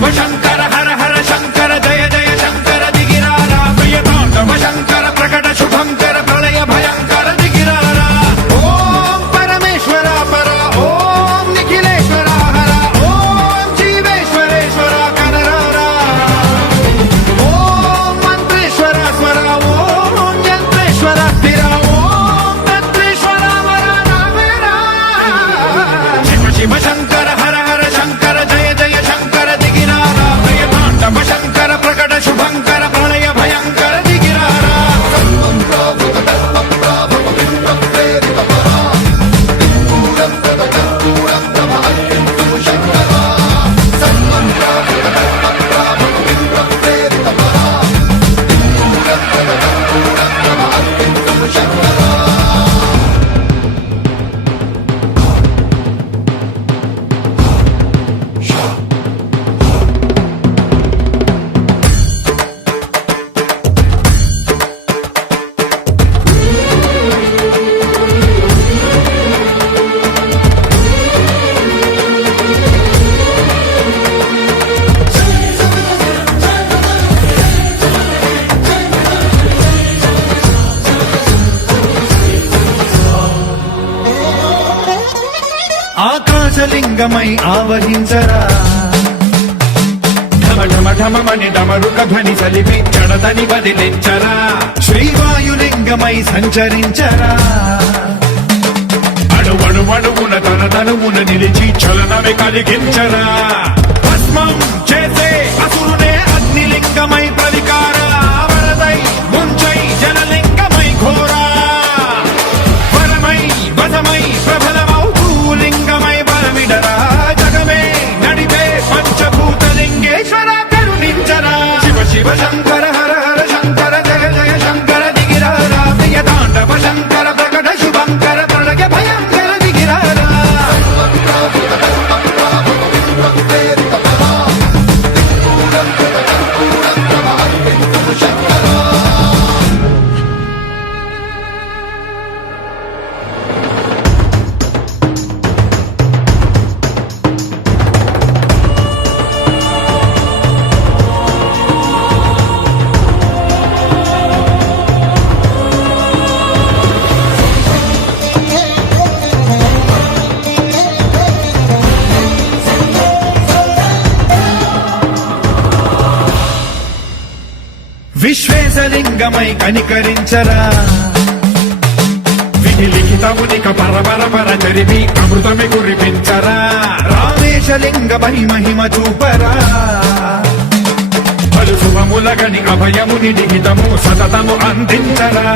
శివ శంకర హర హర శంకర జయ జయ శంకర దిగిరారా ప్రియతాండవ శంకర ప్రకట శుభంకర ప్రళయ భయంకర దిగిరారా ఓం పరమేశ్వర పర ఓం నిఖిలేశ్వర హర ఓం జీవేశ్వరేశ్వర కనరారా ఓం మంత్రేశ్వర స్వర ఓం యంత్రేశ్వర స్థిర ఓం తంత్రేశ్వర వర నావేరా శివ శివ శంకర హర హర శంకర జయ జయ శంకర దిగిరారా ప్రియతాండవ శంకర ప్రకట శుభంకర ప్రళయ భయంకర దిగిరారా ఆకాశలింగమై ఆవహించరా ఢమ ఢమ ఢమమని డమరుక ధ్వని సలిపి జడదని వదిలించరా శ్రీవాయులింగమై సంచరించరా అణువణువున తన తనువున నిలిచి చలనమే కలిగించరా భస్మం చేసే అసురునే అగ్నిలింగమై ప్రవికార వరదై ముంచై జలలింగమై ఘోరా వరమై వదమై ప్రబలమౌ భూలింగమై బలమిడరా జగమే నడిపే పంచభూతలింగేశ్వర కరుణించరా శివ శివ శంకర హర హర శంకర జయ జయ శంకర దిగిరారా ప్రియతాండవ శంకర ప్రకట శుభంకర ప్రళయ భయంకర దిగిరారా విశ్వేశలింగమై కనికరించరా విధి లిఖితమునిక పరపర పర చరివి అమృతమి కురిపించరా రామేశలింగమై మహిమ చూపరా పలు శుభములగని అభయముని లిఖితము సతతము అందించరా